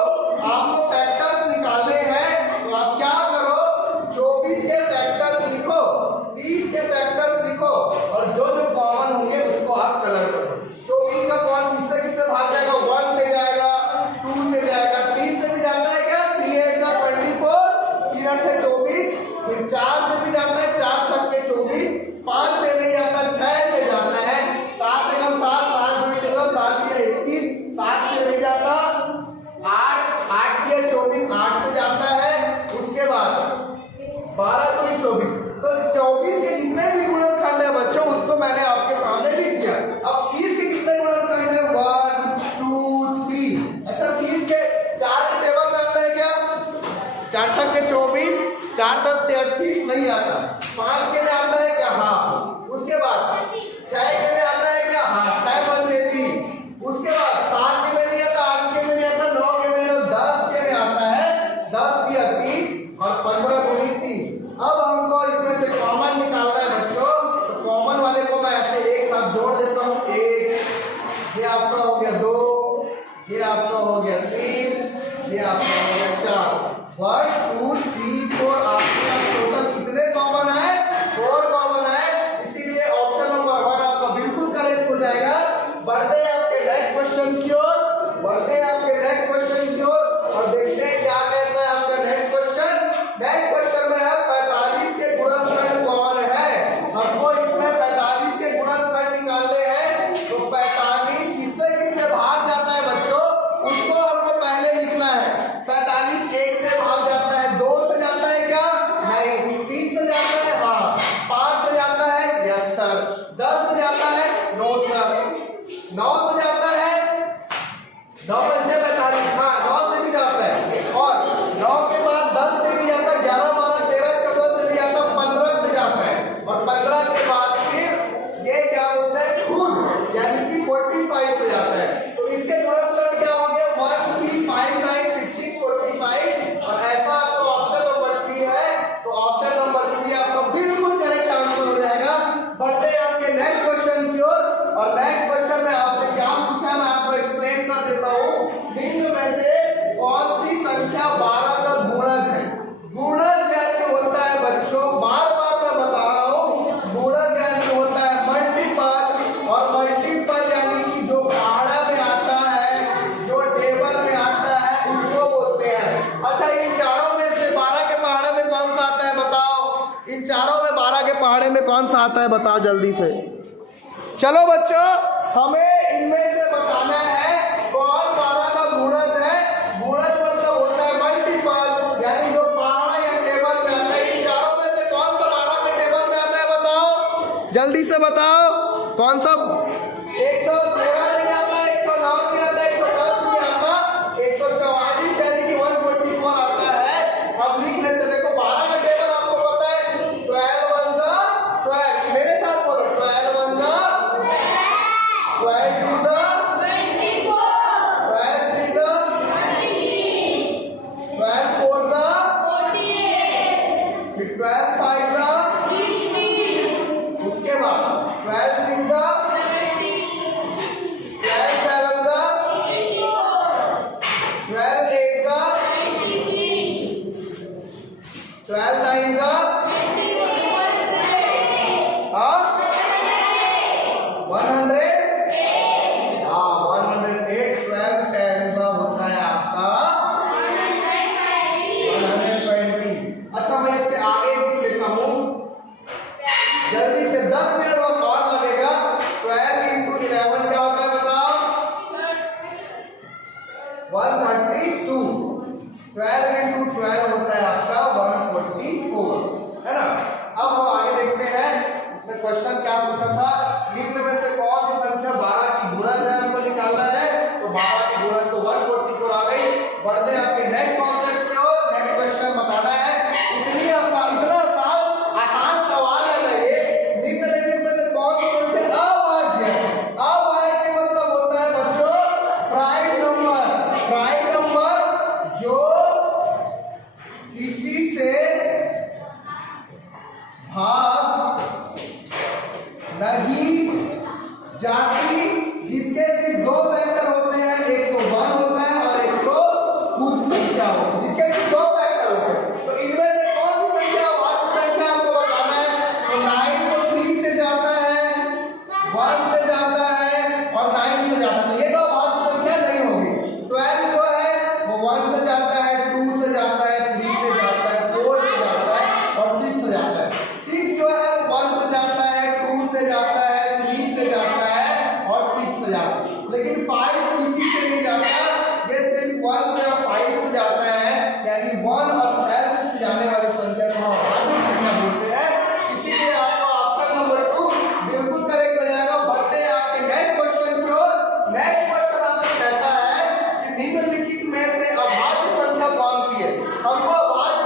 आपको फैक्टर्स निकालने हैं तो आप क्या करो, 24 के छक्के 24, 4 7 38 नहीं आता। 5 के में आता है क्या? हाँ। उसके बाद 6 के में आता है क्या? हाँ। 6 बनते 3। उसके बाद 7 के में नहीं आता, 8 के में नहीं आता, 9 के में, 10 के में आता है। 10 दिया 30 और 15 गुनी 30। अब हमको इसमें से कॉमन निकालना है बच्चों। तो कॉमन वाले को मैं ऐसे एक साथ जोड़ देता हूँ। 1, ये आपका हो गया 2, ये आपका हो गया 3, ये आपका हो गया 4। 1 2 3 4 आपके टोटल कितने कॉमन है? 4 कॉमन है। इसीलिए ऑप्शन नंबर 1 आपका बिल्कुल करेक्ट हो जाएगा। बढ़ते हैं आपके नेक्स्ट क्वेश्चन की ओर, बढ़ते हैं आपके नेक्स्ट क्वेश्चन की ओर और देखते हैं क्या कहता है आपका नेक्स्ट क्वेश्चन। नेक्स्ट क्वेश्चन में है 45 के गुणनखंड कौन है? हमको इसमें 45 के गुणनखंड निकालने हैं। तो 45 किससे किससे भाग जाता है बच्चों, उसको हमको पहले लिखना है। 45 1 से भाग जाता है, 2 से जाता है क्या? नहीं। 3 से जाता है? हाँ। 5 से जाता है? Yes sir. 10 से जाता है? No sir. 9 से जाता है? 9 पंचे 45, हाँ 9 से भी जाता है। और 9 के बाद 10 से भी जाता है, 11 12 13 14 से भी जाता है, 15 से जाता है। और 15 के बाद फिर ये क्या होता है? खुद यानी कि 45 से जाता है। तो इसके गुणनखंड क्या हो गया? 1 3 5 9 15 45। और ऐसा आपका ऑप्शन नंबर 3 है। तो ऑप्शन नंबर 3 आपका बिल्कुल करेक्ट आंसर हो जाएगा। बढ़ते हैं आपके नेक्स्ट क्वेश्चन की ओर। और नेक्स्ट क्वेश्चन में आपसे क्या पूछा है मैं आपको एक्सप्लेन कर देता हूँ। निम्न में से कौन सी संख्या 12 का गुणज है? गुणज यानी होता है बच्चों, बार बार मैं बता रहा हूँ, गुणज यानी होता है मल्टीपल। और मल्टीपल यानी कि जो पहाड़ा में आता है, जो टेबल में आता है, उसको बोलते हैं। अच्छा, इन चारों में से 12 के पहाड़े में कौन सा आता है बताओ? इन चारों में 12 के पहाड़े में कौन सा आता है बताओ जल्दी से। चलो बच्चों, हमें इनमें से बताना है कौन 12 का गुणज है। गुणज मतलब होता है मल्टीपल, यानी जो पहाड़ा या टेबल में आता है। इन चारों में से कौन सा 12 के टेबल में आता है बताओ, जल्दी से बताओ। कौन सा? 113 नहीं आता, 109 नहीं आता, 110 नहीं आता, 144 यानी कि 144 आता है। अब लिख लेते हैं। देखो 12 का टेबल आपको पता है, 12 1 जा 12। मेरे साथ बोलो, 12 1 जा 12 2 जा 24, 12 3 जा 33, 12 4 जा 48, फिर 12 5 जा 60, उसके बाद 12 6 जा 70, 12 7 जा 84, 12 8 जा 96, 12 9 जा 100, हाँ 100 हाँ 108। 12 10 का होता है आपका 120। अच्छा, मैं इसके आगे लिख लेता हूँ जल्दी से। 10 मिनट बस और लगेगा। 12 into 11 क्या होता है बताओ? 132। 12 into 12 होता है आपका 144, है ना। अब हम आगे देखते हैं इसमें क्वेश्चन क्या पूछा था। निम्न में से कौन सी संख्या 12 की गुणज है हमको निकालना है। तो 12 की गुणज तो 144 आ गई। बढ़ते हैं आपके नेक्स्ट कॉन्सेप्ट की ओर। नेक्स्ट क्वेश्चन बताना है। इतना आसान सवाल है ना ये। निम्नलिखित में से कौन सी संख्या अभाज्य है? अभाज्य मतलब होता है बच्चों प्राइम नंबर। प्राइम नंबर जो किसी से भाग नहीं जाती, जिसके सिर्फ 2 फैक्टर होते हैं, एक तो 1 होता है और एक तो पूर्ण संख्या होती है, जिसके सिर्फ 2 फैक्टर होते हैं। तो इनमें से कौन सी संख्या भाज्य संख्या आपको बताना है। तो 9 तो 3 से जाता है, 1 से जाता है और 9 से जाता है। तो ये तो भाज्य संख्या नहीं होगी। 12 जो है वो 1 से जाता है, 2 से जाता है, 3 से जाता है, 4 से जाता है और 6 से जाता है। 6 जो है 1 से जाता है, 2 से जाता है, 3 से जाता है और 6 से जाता है। लेकिन 5 किसी से नहीं जाता, ये सिर्फ 1 से और 5 से जाता है। यानी 1 और 12 से जाने वाली संख्या को हम भाज्य संख्या बोलते हैं। इसीलिए आपका ऑप्शन नंबर 2 बिल्कुल करेक्ट हो जाएगा। बढ़ते हैं आपके नेक्स्ट क्वेश्चन की ओर। नेक्स्ट क्वेश्चन आपको कहता है कि निम्नलिखित में से अभाज्य संख्या कौन सी है। हमको अभाज्य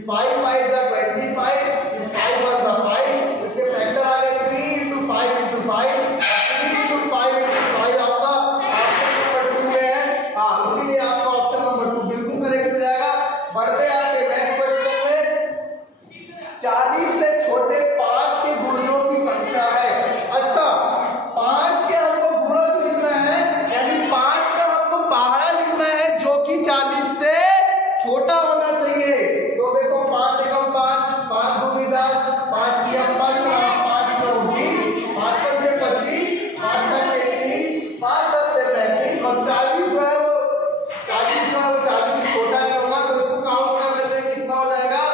If 5 5 are 25, if 5 was the 5, इसके फैक्टर आ गए 3 into 5 into 5, 3 into 5 into 5 आपका ऑप्शन नंबर 2 में है। हाँ, इसीलिए आपका ऑप्शन नंबर 2 बिल्कुल करेक्ट हो जाएगा। बढ़ते हैं आपके नेक्स्ट क्वेश्चन में। 40 से छोटे 5 के गुणजों की संख्या है। अच्छा, 5 के हमको गुणज लिखना है, यानी 5 का हमको पहाड़ा लिखना है जो कि 40 से छोटा होना चाहिए। तो देखो 5 एकम 5, 5 दूनी 10, 5 तिया 15, 5 चौकी, 5 पंचे 25, 5 छक्के 30, 5 सत्ते 35 और 40 जो है वो 40 से छोटा नहीं होगा। तो इसको काउंट करने से कितना हो जाएगा?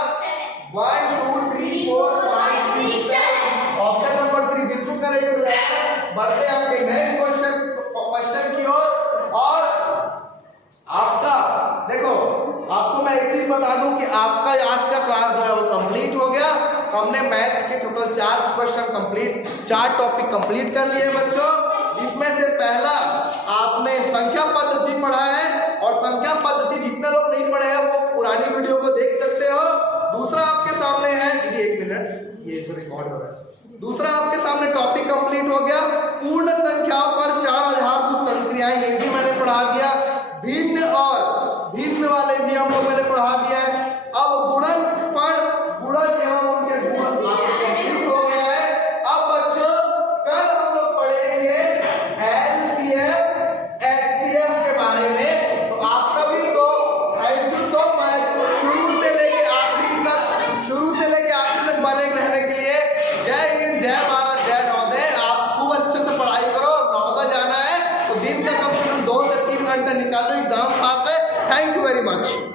1 2 3 4 5 6 7। ऑप्शन नंबर 3 बिल्कुल करेक्ट हो जाएगा। बढ़ते हैं आपके नेक्स्ट क्वेश्चन की ओर। और आपका देखो, आपको मैं एक चीज बता दूं कि आपका आज का क्लास जो है वो कंप्लीट हो गया। हमने मैथ्स के total 4 question complete, 4 topic complete कर लिए बच्चों। इसमें से पहला आपने संख्या पद्धति पढ़ा है, और संख्या पद्धति जितने लोग नहीं पढ़े हैं वो पुरानी वीडियो को देख सकते हो। दूसरा आपके सामने है, ये 1 मिनट, ये जो रिकॉर्ड हो रहा है। दूसरा आपके सामने टॉपिक कंप्लीट हो गया। पूर्ण संख्याओं पर 4 आधारभूत संक्रियाएं, ये भी मैंने पढ़ा दिया। भिन्न और भिन्न वाले भी हम लोग मैंने पढ़ा दिया है। अब गुणनफल, गुणज एवं उनके गुण कंप्लीट हो गया है। अब बच्चों कल हम लोग पढ़ेंगे एलसीएम, एचसीएफ के बारे में। तो आप सभी को थैंक यू सो मच, शुरू से लेके आखिरी तक बने रहने के लिए। जय हिंद, जय भारत, जय नवोदय। आप खूब अच्छे से पढ़ाई करो। नवोदय जाना है तो दिन का कम से कम 2 से 3 घंटे निकालो, एग्जाम पास है। Thank you very much.